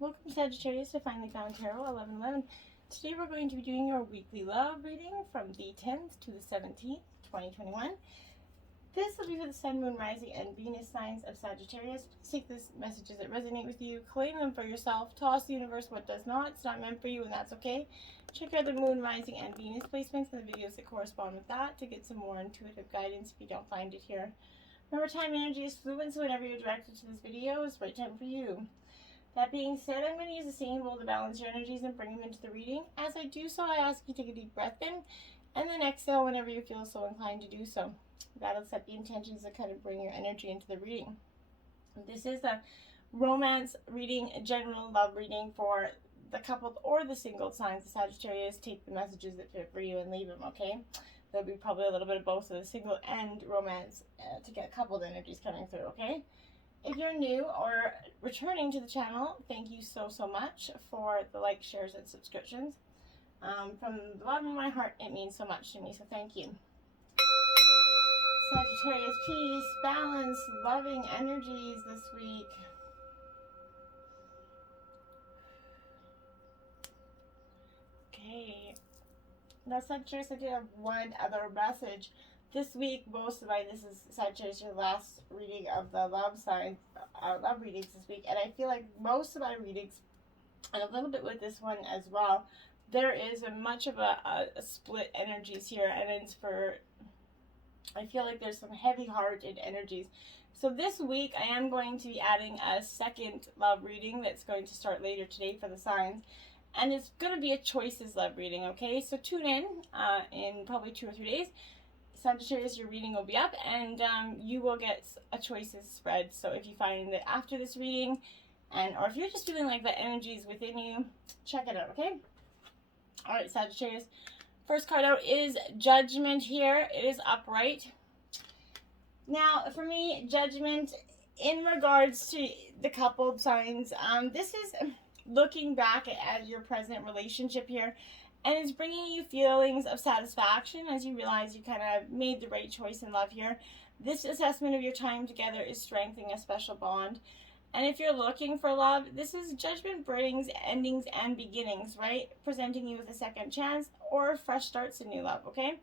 Welcome Sagittarius to Finally Found Tarot 1111. Today we're going to be doing your weekly love reading from the 10th to the 17th, 2021. This will be for the Sun, Moon, Rising, and Venus signs of Sagittarius. Please take these messages that resonate with you, claim them for yourself, toss the universe what does not. It's not meant for you and that's okay. Check out the Moon, Rising, and Venus placements in the videos that correspond with that to get some more intuitive guidance if you don't find it here. Remember, time energy is fluid, so whenever you're directed to this video, it's the right time for you. That being said, I'm going to use the same rule to balance your energies and bring them into the reading. As I do so, I ask you to take a deep breath in and then exhale whenever you feel so inclined to do so. That'll set the intentions to kind of bring your energy into the reading. This is a romance reading, a general love reading for the coupled or the single signs of Sagittarius. Take the messages that fit for you and leave them, okay? There'll be probably a little bit of both of the single and romance to get coupled energies coming through, okay? If you're new or returning to the channel, thank you so much for the likes, shares, and subscriptions. From the bottom of my heart, it means so much to me, so thank you. Sagittarius, peace, balance, loving energies this week. Okay. Now, Sagittarius, I do have one other message. This week, this is Sagittarius, your last reading of the love signs, love readings this week, and I feel like most of my readings, and a little bit with this one as well, there is much of a split energies here, and it's I feel like there's some heavy-hearted energies. So this week, I am going to be adding a second love reading that's going to start later today for the signs. And it's going to be a choices love reading, okay? So tune in probably 2 or 3 days. Sagittarius, your reading will be up, and you will get a choices spread. So if you find that after this reading, or if you're just feeling like the energy is within you, check it out, okay? All right, Sagittarius. First card out is Judgment here. It is upright. Now, for me, Judgment, in regards to the coupled signs, this is looking back at your present relationship here, and it's bringing you feelings of satisfaction as you realize you kind of made the right choice in love here. This assessment of your time together is strengthening a special bond. And if you're looking for love, this is Judgment brings endings and beginnings, right? Presenting you with a second chance or fresh starts in new love, okay?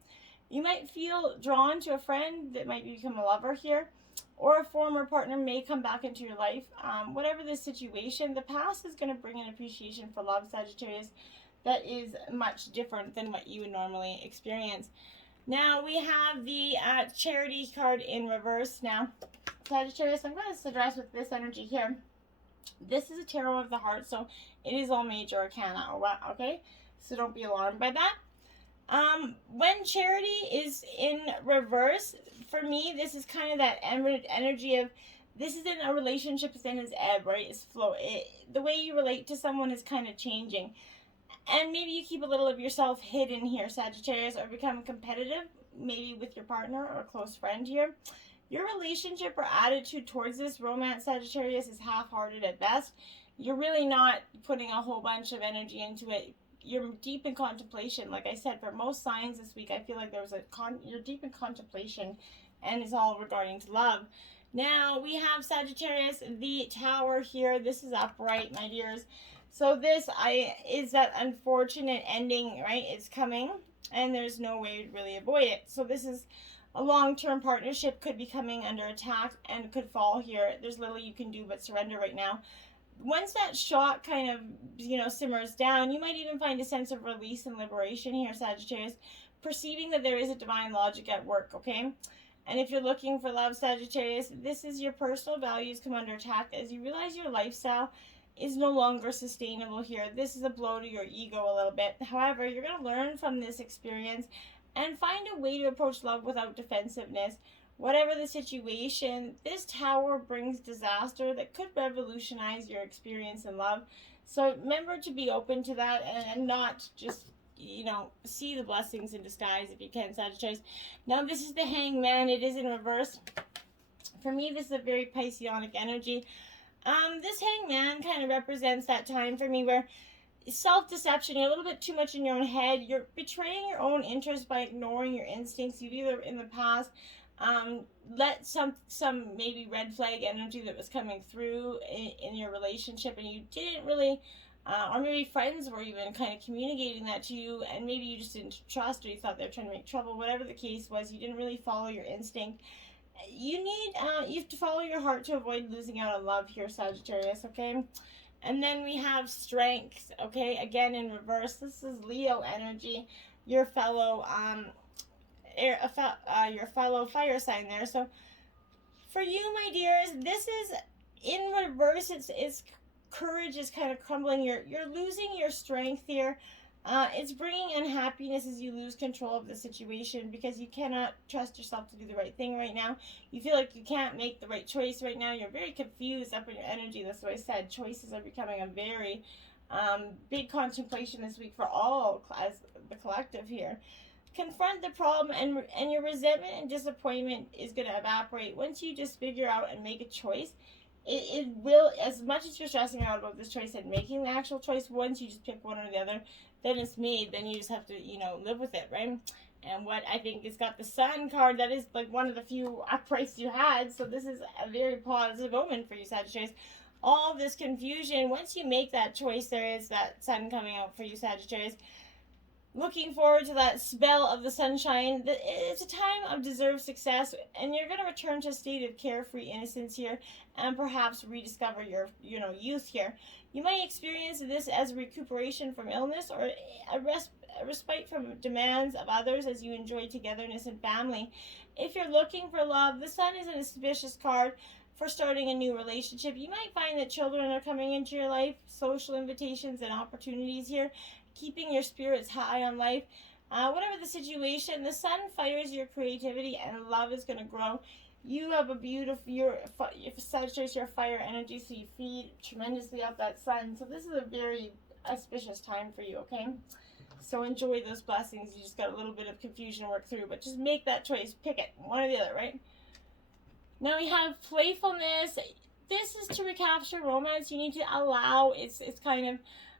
You might feel drawn to a friend that might become a lover here, or a former partner may come back into your life. Whatever the situation, the past is going to bring an appreciation for love, Sagittarius, that is much different than what you would normally experience. Now, we have the Charity card in reverse. Now, Sagittarius, I'm going to address with this energy here. This is a tarot of the heart, so it is all major arcana, okay? So don't be alarmed by that. When Charity is in reverse, for me, this is kind of that energy of, this is in a relationship that's in its ebb, right? It's flow. The way you relate to someone is kind of changing. And maybe you keep a little of yourself hidden here, Sagittarius, or become competitive, maybe with your partner or a close friend here. Your relationship or attitude towards this romance, Sagittarius, is half-hearted at best. You're really not putting a whole bunch of energy into it. You're deep in contemplation. Like I said, for most signs this week, I feel like you're deep in contemplation, and it's all regarding to love. Now, we have Sagittarius, the Tower here. This is upright, my dears. So this is that unfortunate ending, right? It's coming, and there's no way to really avoid it. So this is a long-term partnership, could be coming under attack and could fall here. There's little you can do but surrender right now. Once that shock kind of, simmers down, you might even find a sense of release and liberation here, Sagittarius, perceiving that there is a divine logic at work, okay? And if you're looking for love, Sagittarius, this is your personal values come under attack as you realize your lifestyle is no longer sustainable here. This is a blow to your ego a little bit. However, you're going to learn from this experience and find a way to approach love without defensiveness. Whatever the situation, this Tower brings disaster that could revolutionize your experience in love. So remember to be open to that and not just, see the blessings in disguise if you can, Sagittarius. Now, this is the Hangman. It is in reverse. For me, this is a very Pisceanic energy. This Hangman kind of represents that time for me where self-deception, you're a little bit too much in your own head. You're betraying your own interest by ignoring your instincts. You've either in the past Let some maybe red flag energy that was coming through in your relationship, and you didn't really, or maybe friends were even kind of communicating that to you, and maybe you just didn't trust, or you thought they were trying to make trouble. Whatever the case was, you didn't really follow your instinct. You have to follow your heart to avoid losing out on love here, Sagittarius. Okay. And then we have strength. Okay, again in reverse. This is Leo energy, your fellow your fellow fire sign there. So for you, my dears, this is in reverse. It's courage is kind of crumbling. You're losing your strength here. It's bringing unhappiness as you lose control of the situation because you cannot trust yourself to do the right thing right now. You feel like you can't make the right choice right now. You're very confused up in your energy. That's what I said. Choices are becoming a very big contemplation this week for all as the collective here. Confront the problem, and your resentment and disappointment is going to evaporate once you just figure out and make a choice. It will, as much as you're stressing out about this choice and making the actual choice, once you just pick one or the other, then it's made. Then you just have to, live with it, right? And what I think has got the Sun card, that is like one of the few uprights you had. So this is a very positive omen for you, Sagittarius. All this confusion, once you make that choice, there is that Sun coming out for you, Sagittarius. Looking forward to that spell of the sunshine. It's a time of deserved success, and you're going to return to a state of carefree innocence here, and perhaps rediscover your, youth here. You might experience this as a recuperation from illness, or a respite from demands of others as you enjoy togetherness and family. If you're looking for love, the Sun is an auspicious card for starting a new relationship. You might find that children are coming into your life, social invitations and opportunities here, keeping your spirits high on life. Whatever the situation, the Sun fires your creativity, and love is going to grow. You have a beautiful, if Sagittarius, you're fire energy, so you feed tremendously off that Sun. So this is a very auspicious time for you, okay? So enjoy those blessings. You just got a little bit of confusion to work through, but just make that choice. Pick it, one or the other, right? Now we have playfulness. This is to recapture romance. You need to allow, it's kind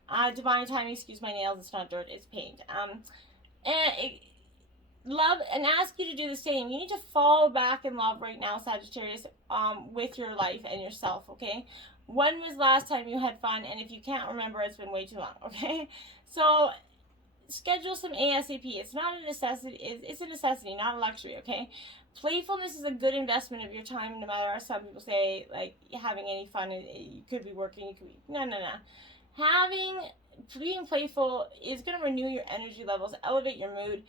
of divine timing. Excuse my nails, it's not dirt, it's paint. Love, and ask you to do the same. You need to fall back in love right now, Sagittarius, with your life and yourself, okay? When was the last time you had fun? And if you can't remember, it's been way too long, okay? So schedule some ASAP. It's not a necessity. It's a necessity, not a luxury, okay? Playfulness is a good investment of your time, no matter how some people say, like, having any fun, you could be working, you could be, no. Being playful is going to renew your energy levels, elevate your mood,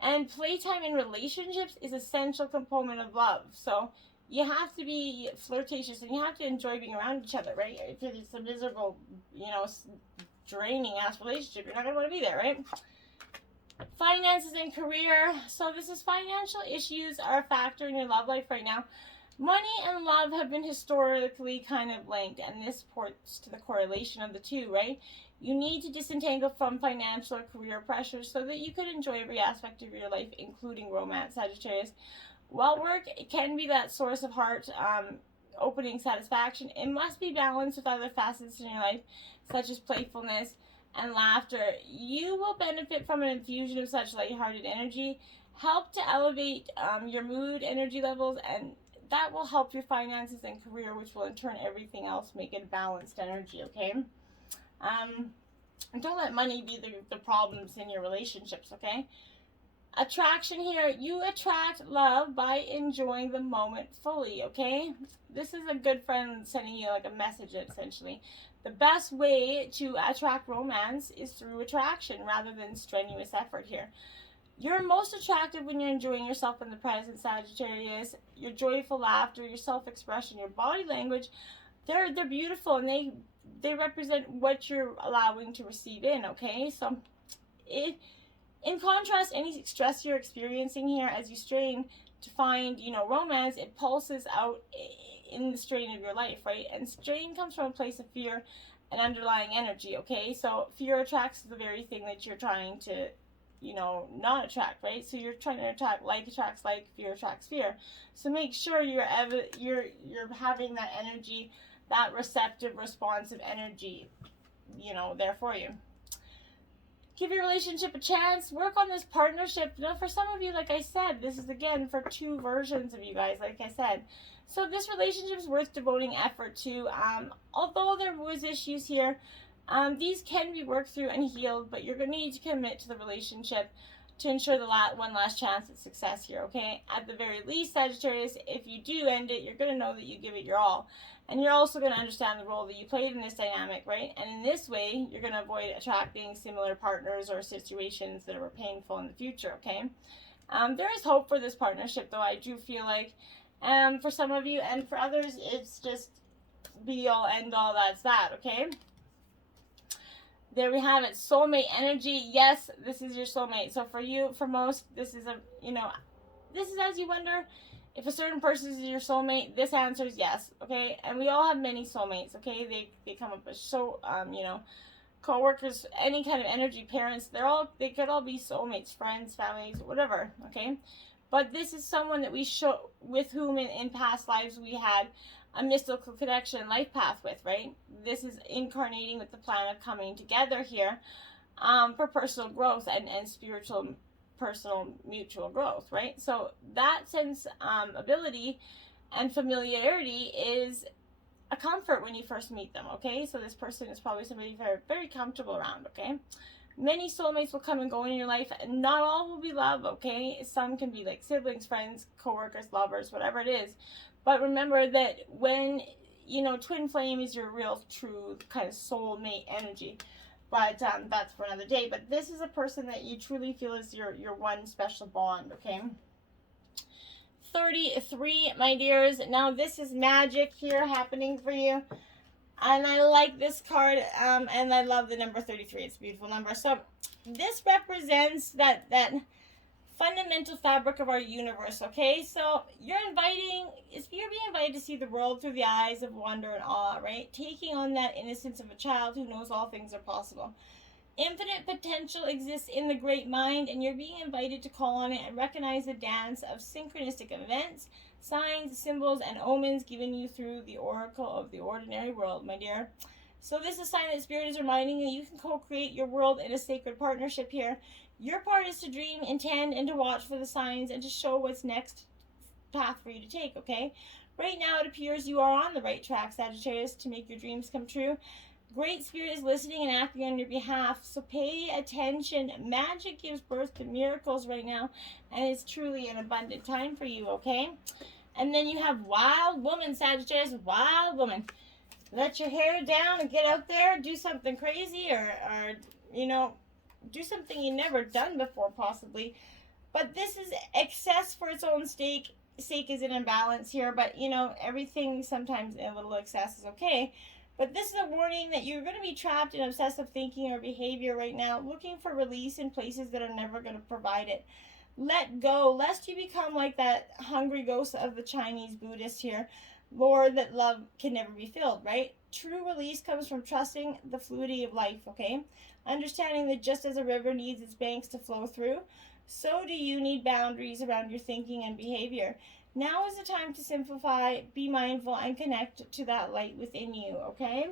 and playtime in relationships is an essential component of love. So you have to be flirtatious, and you have to enjoy being around each other, right? If it's a miserable, draining ass relationship, you're not going to want to be there, right? Finances and career. So this is financial issues are a factor in your love life right now. Money and love have been historically kind of linked, and this points to the correlation of the two, right? You need to disentangle from financial or career pressures so that you can enjoy every aspect of your life, including romance, Sagittarius. While work can be that source of heart opening satisfaction, it must be balanced with other facets in your life, such as playfulness and laughter. You will benefit from an infusion of such lighthearted energy, help to elevate your mood, energy levels, and that will help your finances and career, which will in turn everything else make it balanced energy, okay? And don't let money be the problems in your relationships, okay? Attraction here, you attract love by enjoying the moment fully, okay? This is a good friend sending you like a message, essentially. The best way to attract romance is through attraction rather than strenuous effort here. You're most attractive when you're enjoying yourself in the present, Sagittarius. Your joyful laughter, your self-expression, your body language, they're beautiful, and they represent what you're allowing to receive in, okay? So in contrast, any stress you're experiencing here as you strain to find, romance, it pulses out in the strain of your life, right? And strain comes from a place of fear and underlying energy, okay? So fear attracts the very thing that you're trying to, not attract, right? So you're trying to attract, like attracts like, fear attracts fear. So make sure you're having that energy, that receptive, responsive energy, there for you. Give your relationship a chance. Work on this partnership. You know, for some of you, like I said, this is again for two versions of you guys, like I said. So this relationship is worth devoting effort to. Although there was issues here, these can be worked through and healed, but you're going to need to commit to the relationship to ensure the one last chance at success here, okay? At the very least, Sagittarius, if you do end it, you're going to know that you give it your all. And you're also going to understand the role that you played in this dynamic, right? And in this way, you're going to avoid attracting similar partners or situations that are painful in the future, okay? There is hope for this partnership, though, I do feel like. For some of you, and for others, it's just be all, end all, that's that, okay? There we have it, soulmate energy. Yes, this is your soulmate. So for you, for most, this is this is as you wonder if a certain person is your soulmate. This answer is yes, okay? And we all have many soulmates, okay? They come up as co-workers, any kind of energy, parents. They could all be soulmates, friends, families, whatever, okay? But this is someone that with whom in past lives we had a mystical connection, life path with, right? This is incarnating with the plan of coming together here for personal growth and spiritual, personal, mutual growth, right? So that sense, ability and familiarity is a comfort when you first meet them, okay? So this person is probably somebody very, very comfortable around, okay? Many soulmates will come and go in your life, and not all will be love, okay? Some can be like siblings, friends, co-workers, lovers, whatever it is. But remember that when, twin flame is your real, true kind of soulmate energy. But that's for another day. But this is a person that you truly feel is your one special bond, okay? 33, my dears. Now, this is magic here happening for you. And I like this card, and I love the number 33. It's a beautiful number. So this represents that fundamental fabric of our universe, okay? So you're being invited to see the world through the eyes of wonder and awe, right? Taking on that innocence of a child who knows all things are possible. Infinite potential exists in the great mind, and you're being invited to call on it and recognize the dance of synchronistic events, signs, symbols, and omens given you through the oracle of the ordinary world, my dear. So this is a sign that Spirit is reminding you can co-create your world in a sacred partnership here. Your part is to dream, intend, and to watch for the signs and to show what's next path for you to take, okay? Right now, it appears you are on the right track, Sagittarius, to make your dreams come true. Great Spirit is listening and acting on your behalf, so pay attention. Magic gives birth to miracles right now, and it's truly an abundant time for you, okay? And then you have Wild Woman, Sagittarius, Wild Woman. Let your hair down and get out there, do something crazy, or do something you've never done before, possibly. But this is excess for its own sake is an imbalance here, but everything sometimes a little excess is okay. But this is a warning that you're going to be trapped in obsessive thinking or behavior right now, looking for release in places that are never going to provide it. Let go, lest you become like that hungry ghost of the Chinese Buddhist here, Lord, that love can never be filled, right? True release comes from trusting the fluidity of life, okay? Understanding that just as a river needs its banks to flow through, so do you need boundaries around your thinking and behavior. Now is the time to simplify, be mindful, and connect to that light within you, okay?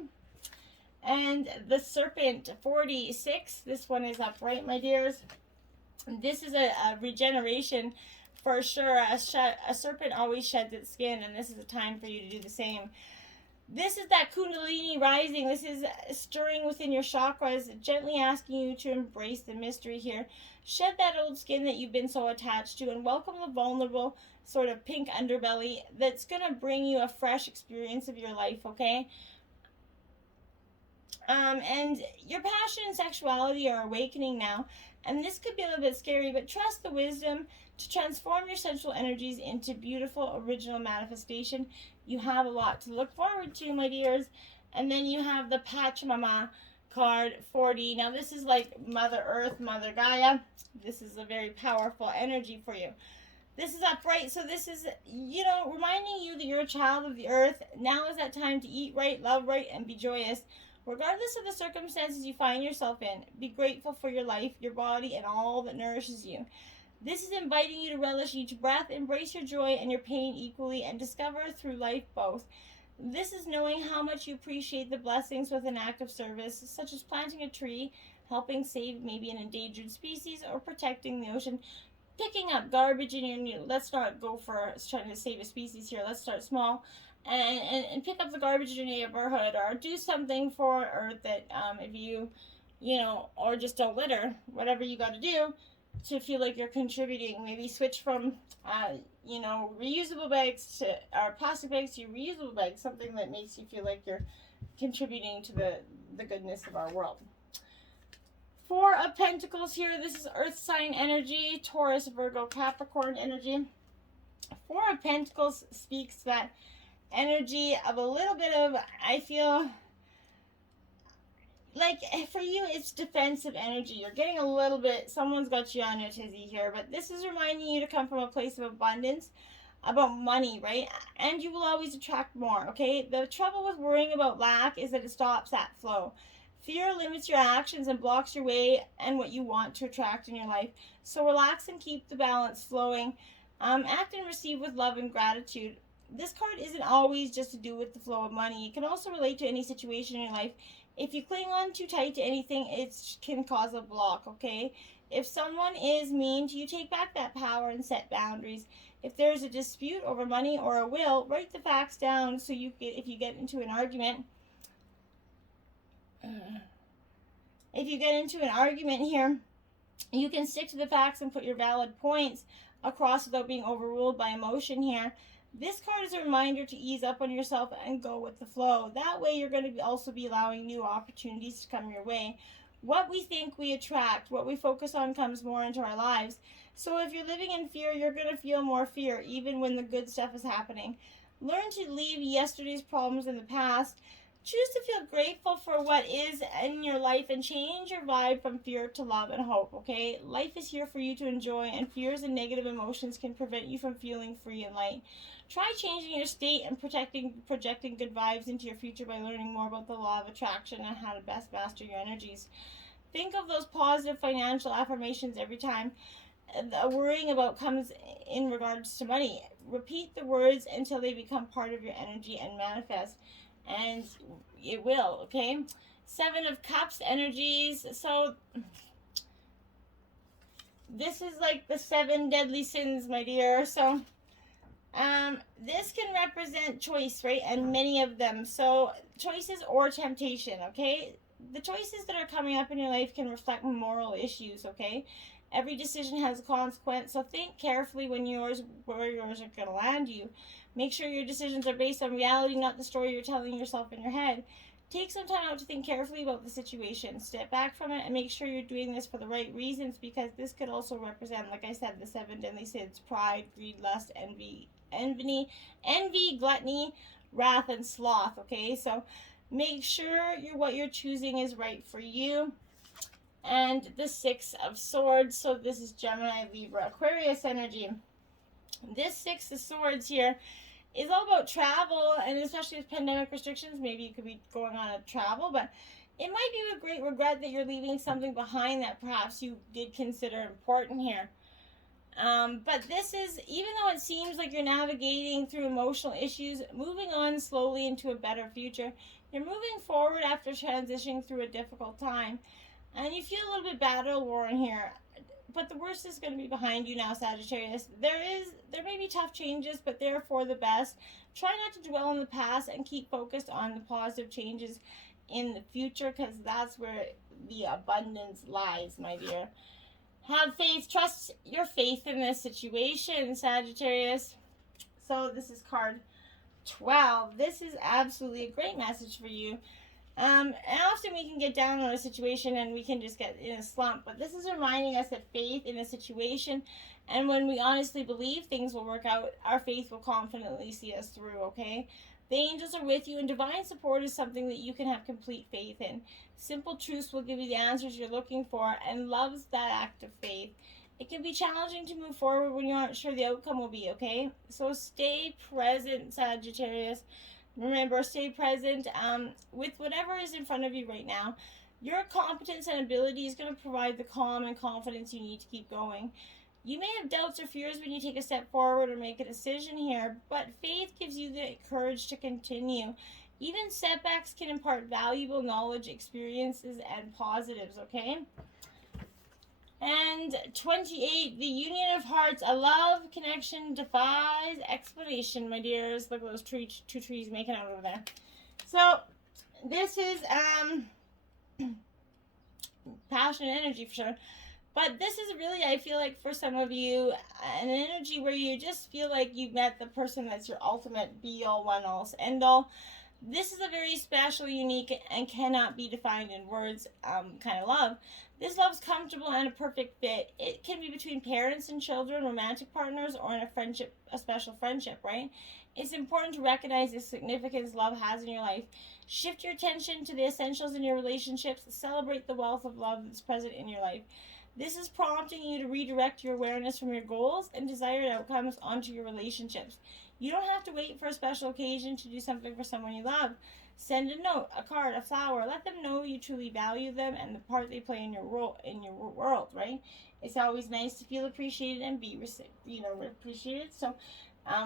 And the Serpent, 46, this one is upright, my dears. This is a regeneration for sure. A serpent always sheds its skin, and this is a time for you to do the same. This is that Kundalini rising. This is stirring within your chakras, gently asking you to embrace the mystery here. Shed that old skin that you've been so attached to and welcome the vulnerable sort of pink underbelly that's going to bring you a fresh experience of your life, okay? And your passion and sexuality are awakening now, and this could be a little bit scary, but trust the wisdom to transform your sensual energies into beautiful, original manifestation. You have a lot to look forward to, my dears. And then you have the Pachamama card, 40. Now, this is like Mother Earth, Mother Gaia. This is a very powerful energy for you. This is upright, so this is, reminding you that you're a child of the earth. Now is that time to eat right, love right, and be joyous. Regardless of the circumstances you find yourself in, be grateful for your life, your body, and all that nourishes you. This is inviting you to relish each breath, embrace your joy and your pain equally, and discover through life both. This is knowing how much you appreciate the blessings with an act of service, such as planting a tree, helping save maybe an endangered species, or protecting the ocean. Picking up garbage in your new, let's not go for trying to save a species here. Let's start small, and pick up the garbage in your neighborhood, or do something for Earth that if you know, or just don't litter. Whatever you got to do to feel like you're contributing. Maybe switch from you know, reusable bags to or plastic bags to reusable bags. Something that makes you feel like you're contributing to the goodness of our world. Four of Pentacles here. This is Earth sign energy, Taurus, Virgo, Capricorn energy. Four of Pentacles speaks that energy of a little bit of, I feel like for you it's defensive energy. You're getting a little bit, someone's got you on your tizzy here, but this is reminding you to come from a place of abundance, about money, right? And you will always attract more, okay? The trouble with worrying about lack is that it stops that flow. Fear limits your actions and blocks your way and what you want to attract in your life. So relax and keep the balance flowing. Act and receive with love and gratitude. This card isn't always just to do with the flow of money. It can also relate to any situation in your life. If you cling on too tight to anything, it can cause a block, okay? If someone is mean to you, take back that power and set boundaries. If there's a dispute over money or a will, write the facts down so if you get into an argument, here, you can stick to the facts and put your valid points across without being overruled by emotion here. This card is a reminder to ease up on yourself and go with the flow. That way you're going to also be allowing new opportunities to come your way. What we think we attract, what we focus on comes more into our lives. So if you're living in fear, you're going to feel more fear even when the good stuff is happening. Learn to leave yesterday's problems in the past. Choose to feel grateful for what is in your life and change your vibe from fear to love and hope, okay? Life is here for you to enjoy, and fears and negative emotions can prevent you from feeling free and light. Try changing your state and projecting good vibes into your future by learning more about the law of attraction and how to best master your energies. Think of those positive financial affirmations every time worrying about comes in regards to money. Repeat the words until they become part of your energy and manifest. And it will, okay? Seven of Cups energies. So this is like the 7 deadly sins, my dear. So this can represent choice, right? And many of them. So choices or temptation, okay? The choices that are coming up in your life can reflect moral issues, okay? Every decision has a consequence, so think carefully where yours are going to land you. Make sure your decisions are based on reality, not the story you're telling yourself in your head. Take some time out to think carefully about the situation. Step back from it and make sure you're doing this for the right reasons, because this could also represent, like I said, the 7 deadly sins: pride, greed, lust, envy, gluttony, wrath, and sloth, okay? So make sure what you're choosing is right for you. And the 6 of Swords. So this is Gemini, Libra, Aquarius energy. This 6 of Swords here is all about travel, and especially with pandemic restrictions, maybe you could be going on a travel, but it might be with great regret that you're leaving something behind that perhaps you did consider important here. But this is, even though it seems like you're navigating through emotional issues, moving on slowly into a better future. You're moving forward after transitioning through a difficult time, and you feel a little bit battle-worn here. But the worst is going to be behind you now, Sagittarius. There may be tough changes, but they're for the best. Try not to dwell on the past and keep focused on the positive changes in the future, because that's where the abundance lies, my dear. Have faith. Trust your faith in this situation, Sagittarius. So this is card 12. This is absolutely a great message for you. And often we can get down on a situation and we can just get in a slump. But this is reminding us that faith in a situation, and when we honestly believe things will work out, our faith will confidently see us through, okay? The angels are with you, and divine support is something that you can have complete faith in. Simple truths will give you the answers you're looking for, and love's that act of faith. It can be challenging to move forward when you aren't sure the outcome will be, okay? So stay present, Sagittarius. Remember, stay present with whatever is in front of you right now. Your competence and ability is going to provide the calm and confidence you need to keep going. You may have doubts or fears when you take a step forward or make a decision here, but faith gives you the courage to continue. Even setbacks can impart valuable knowledge, experiences, and positives, okay? And 28, the union of hearts, a love connection defies explanation, my dears. Look at those two trees making out over there. So, this is passion and energy for sure. But this is really, I feel like, for some of you, an energy where you just feel like you've met the person that's your ultimate be-all, one-all, end-all. This is a very special, unique, and cannot be defined in words kind of love. This love's comfortable and a perfect fit. It can be between parents and children, romantic partners, or in a friendship, a special friendship, right? It's important to recognize the significance love has in your life. Shift your attention to the essentials in your relationships. Celebrate the wealth of love that's present in your life. This is prompting you to redirect your awareness from your goals and desired outcomes onto your relationships. You don't have to wait for a special occasion to do something for someone you love. Send a note, a card, a flower. Let them know you truly value them and the part they play in your world, right? It's always nice to feel appreciated and be, appreciated. So,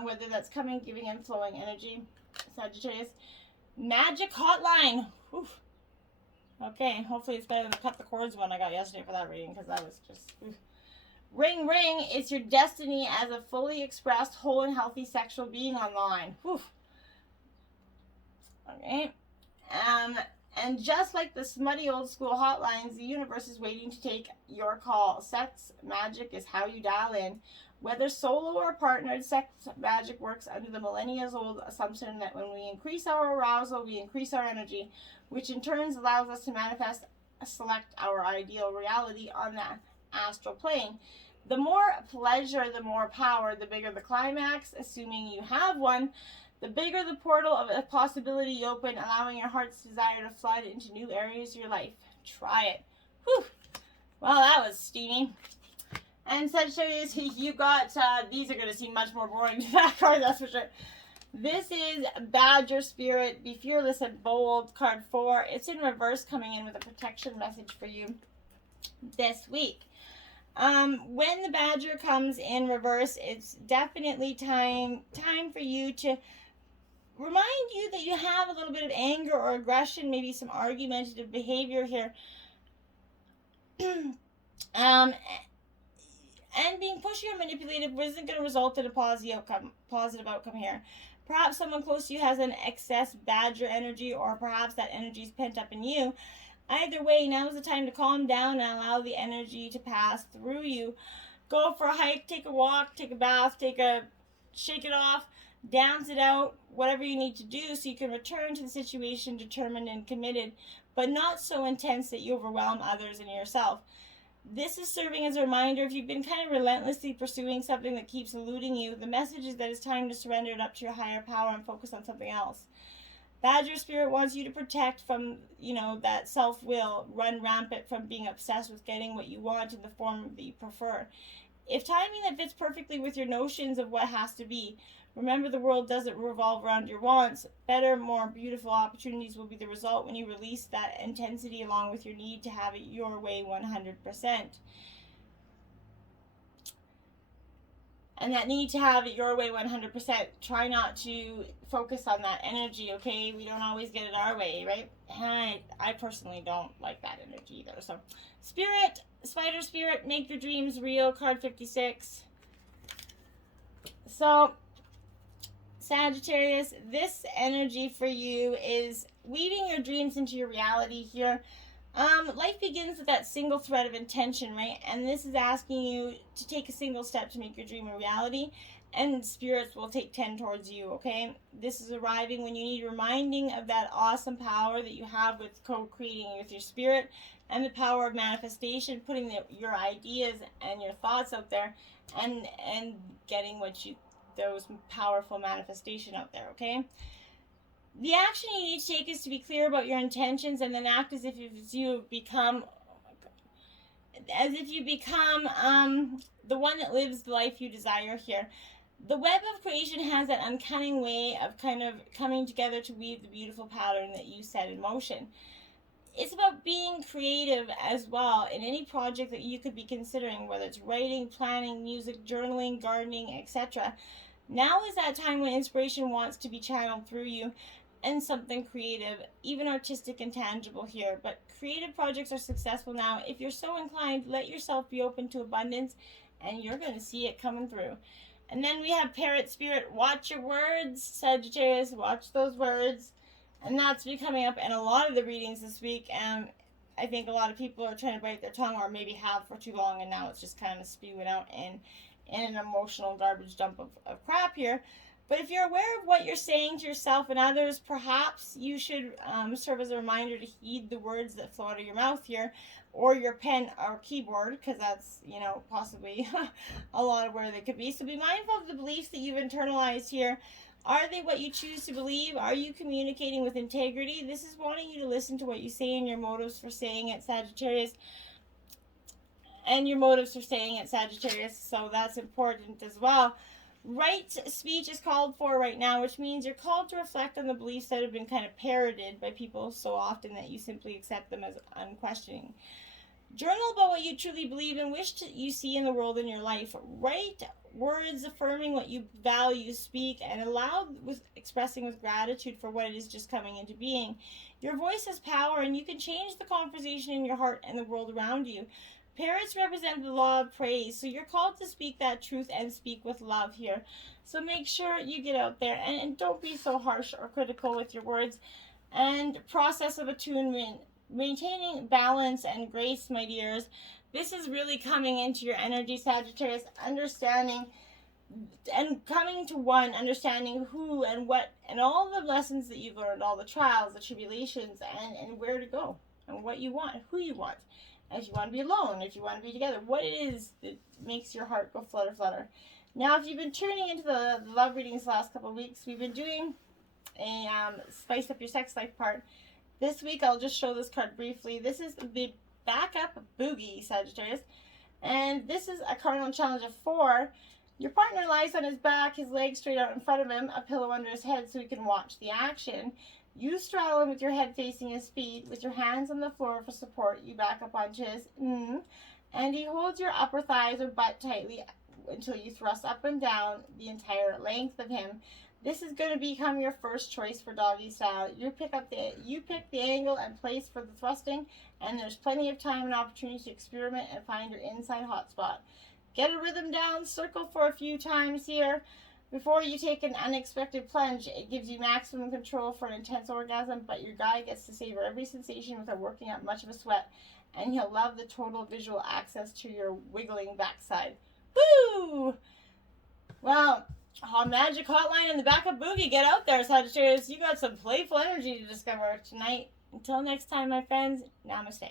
whether that's coming, giving, and flowing energy, Sagittarius. Magic hotline. Whew. Okay, hopefully it's better than the cut the cords one I got yesterday for that reading, because that was just... Oof. Ring, ring, it's your destiny as a fully expressed, whole and healthy sexual being online. Whew. Okay. And just like the smutty old school hotlines, the universe is waiting to take your call. Sex magic is how you dial in. Whether solo or partnered, sex magic works under the millennia-old assumption that when we increase our arousal, we increase our energy, which in turn allows us to manifest, select our ideal reality on that astral plane. The more pleasure, the more power, the bigger the climax, assuming you have one, the bigger the portal of a possibility you open, allowing your heart's desire to flood into new areas of your life. Try it. Whew. Well, that was steamy. And Sagittarius, you got, these are going to seem much more boring to that card, that's for sure. This is Badger Spirit, Be Fearless and Bold, card 4. It's in reverse, coming in with a protection message for you this week. When the Badger comes in reverse, it's definitely time for you to remind you that you have a little bit of anger or aggression, maybe some argumentative behavior here. And being pushy or manipulative isn't going to result in a positive outcome here. Perhaps someone close to you has an excess Badger energy, or perhaps that energy is pent up in you. Either way, now is the time to calm down and allow the energy to pass through you. Go for a hike, take a walk, take a bath, shake it off, dance it out, whatever you need to do so you can return to the situation determined and committed, but not so intense that you overwhelm others and yourself. This is serving as a reminder, if you've been kind of relentlessly pursuing something that keeps eluding you, the message is that it's time to surrender it up to your higher power and focus on something else. Badger Spirit wants you to protect from, that self-will, run rampant from being obsessed with getting what you want in the form that you prefer. If timing that fits perfectly with your notions of what has to be, remember the world doesn't revolve around your wants. Better, more beautiful opportunities will be the result when you release that intensity along with your need to have it your way 100%. And that need to have it your way 100%, try not to focus on that energy, okay? We don't always get it our way, right? I personally don't like that energy either. So, Spirit, Spider Spirit, make your dreams real, card 56. So, Sagittarius, this energy for you is weaving your dreams into your reality here. Life begins with that single thread of intention, right? And this is asking you to take a single step to make your dream a reality, and spirits will take 10 towards you, okay? This is arriving when you need reminding of that awesome power that you have with co-creating with your spirit, and the power of manifestation, putting your ideas and your thoughts out there, and getting those powerful manifestation out there, okay? The action you need to take is to be clear about your intentions, and then act as if you become the one that lives the life you desire here. The web of creation has that uncanny way of kind of coming together to weave the beautiful pattern that you set in motion. it's about being creative as well in any project that you could be considering, whether it's writing, planning, music, journaling, gardening, etc. Now is that time when inspiration wants to be channeled through you and something creative, even artistic and tangible here. But creative projects are successful now. If you're so inclined, let yourself be open to abundance and you're going to see it coming through. And then we have Parrot Spirit. Watch your words, Sagittarius. Watch those words. And that's be coming up in a lot of the readings this week. And I think a lot of people are trying to bite their tongue, or maybe have for too long, and now it's just kind of spewing out in an emotional garbage dump of crap here. But if you're aware of what you're saying to yourself and others, perhaps you should serve as a reminder to heed the words that flow out of your mouth here, or your pen or keyboard, because that's, possibly a lot of where they could be. So be mindful of the beliefs that you've internalized here. Are they what you choose to believe? Are you communicating with integrity? This is wanting you to listen to what you say and your motives for saying it, Sagittarius. So that's important as well. Right speech is called for right now, which means you're called to reflect on the beliefs that have been kind of parroted by people so often that you simply accept them as unquestioning. Journal about what you truly believe and wish you see in the world in your life. Write words affirming what you value, speak, and allow with expressing with gratitude for what it is just coming into being. Your voice has power, and you can change the conversation in your heart and the world around you. Parrots represent the law of praise, so you're called to speak that truth and speak with love here. So make sure you get out there and don't be so harsh or critical with your words. And process of attunement. Maintaining balance and grace, my dears. This is really coming into your energy, Sagittarius. Understanding and coming to one, understanding who and what, and all the lessons that you've learned, all the trials, the tribulations, and where to go, and what you want, who you want. If you want to be alone, if you want to be together, what it is that makes your heart go flutter, flutter. Now, if you've been tuning into the love readings the last couple of weeks, we've been doing a spice up your sex life part. This week, I'll just show this card briefly. This is the backup boogie, Sagittarius. And this is a cardinal challenge of 4. Your partner lies on his back, his legs straight out in front of him, a pillow under his head so he can watch the action. You straddle him with your head facing his feet, with your hands on the floor for support. You back up onto his and he holds your upper thighs or butt tightly until you thrust up and down the entire length of him. This is going to become your first choice for doggy style. You pick the angle and place for the thrusting, and there's plenty of time and opportunity to experiment and find your inside hotspot. Get a rhythm down, circle for a few times here before you take an unexpected plunge. It gives you maximum control for an intense orgasm, but your guy gets to savor every sensation without working up much of a sweat, and he'll love the total visual access to your wiggling backside. Woo! Well, magic hotline and the backup boogie. Get out there, Sagittarius. You got some playful energy to discover tonight. Until next time, my friends, namaste.